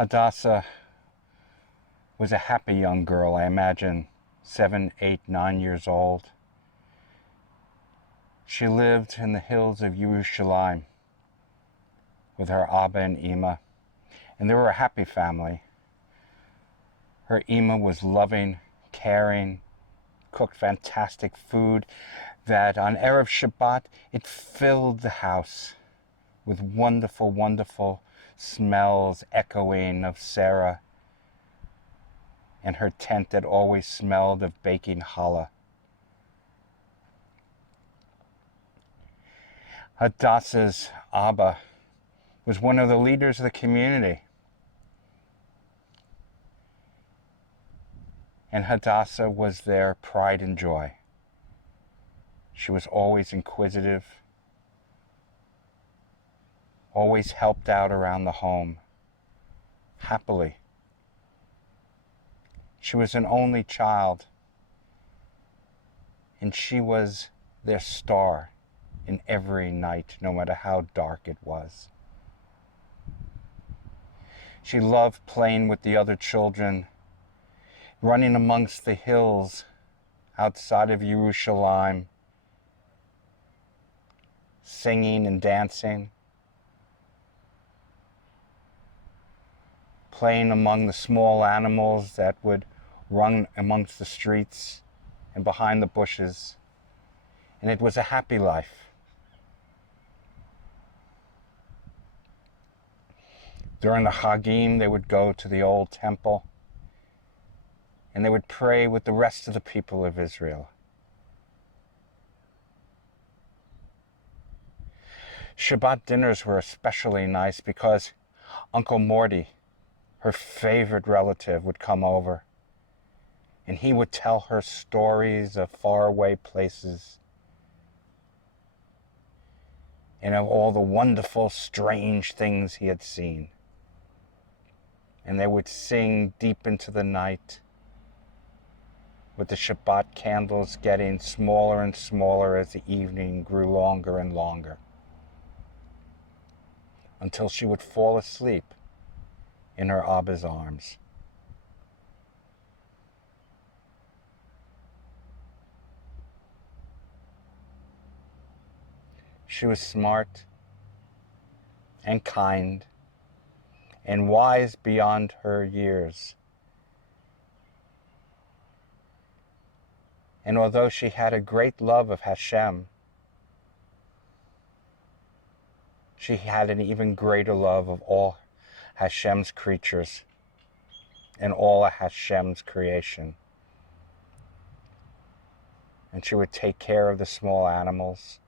Hadassa was a happy young girl, I imagine 7, 8, 9 years old. She lived in the hills of Yerushalayim with her Abba and Ima, and they were a happy family. Her Ima was loving, caring, cooked fantastic food that on Erev Shabbat, it filled the house with wonderful, wonderful smells echoing of Sarah and her tent that always smelled of baking challah. Hadassa's Abba was one of the leaders of the community. And Hadassa was their pride and joy. She was always inquisitive, always helped out around the home, happily. She was an only child, and she was their star in every night, no matter how dark it was. She loved playing with the other children, running amongst the hills outside of Yerushalayim, singing and dancing, playing among the small animals that would run amongst the streets and behind the bushes. And it was a happy life. During the Chagim, they would go to the old temple and they would pray with the rest of the people of Israel. Shabbat dinners were especially nice because Uncle Morty, her favorite relative, would come over and he would tell her stories of faraway places and of all the wonderful, strange things he had seen. And they would sing deep into the night, with the Shabbat candles getting smaller and smaller as the evening grew longer and longer, until she would fall asleep in her Abba's arms. She was smart and kind and wise beyond her years. And although she had a great love of Hashem, she had an even greater love of all Hashem's creatures and all of Hashem's creation. And she would take care of the small animals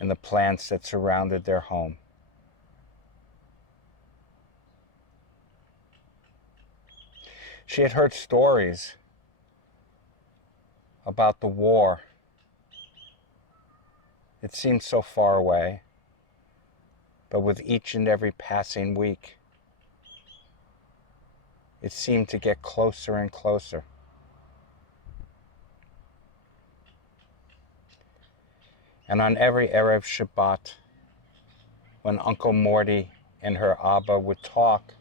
and the plants that surrounded their home. She had heard stories about the war. It seemed so far away, but with each and every passing week, it seemed to get closer and closer. And on every Erev Shabbat, when Uncle Morty and her Abba would talk,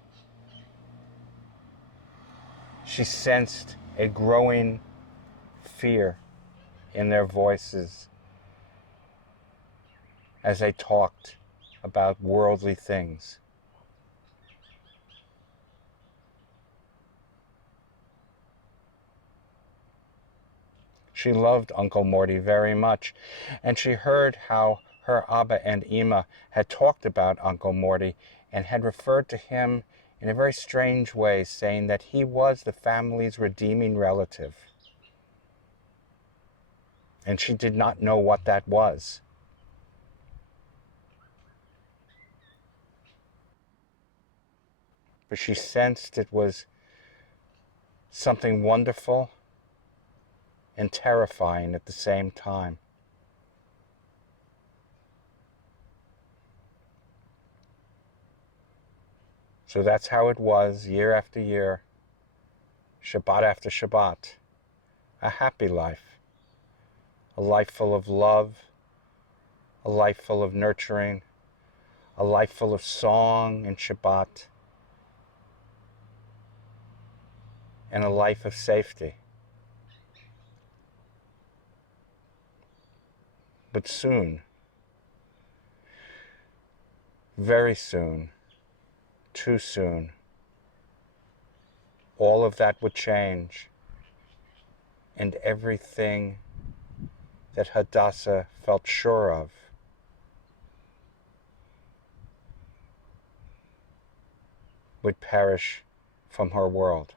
she sensed a growing fear in their voices as they talked about worldly things. She loved Uncle Morty very much, and she heard how her Abba and Ima had talked about Uncle Morty and had referred to him in a very strange way, saying that he was the family's redeeming relative. And she did not know what that was. But she sensed it was something wonderful and terrifying at the same time. So that's how it was year after year, Shabbat after Shabbat. A happy life. A life full of love, a life full of nurturing, a life full of song and Shabbat, and a life of safety. But soon, very soon, too soon, all of that would change, and everything that Hadassa felt sure of would perish from her world.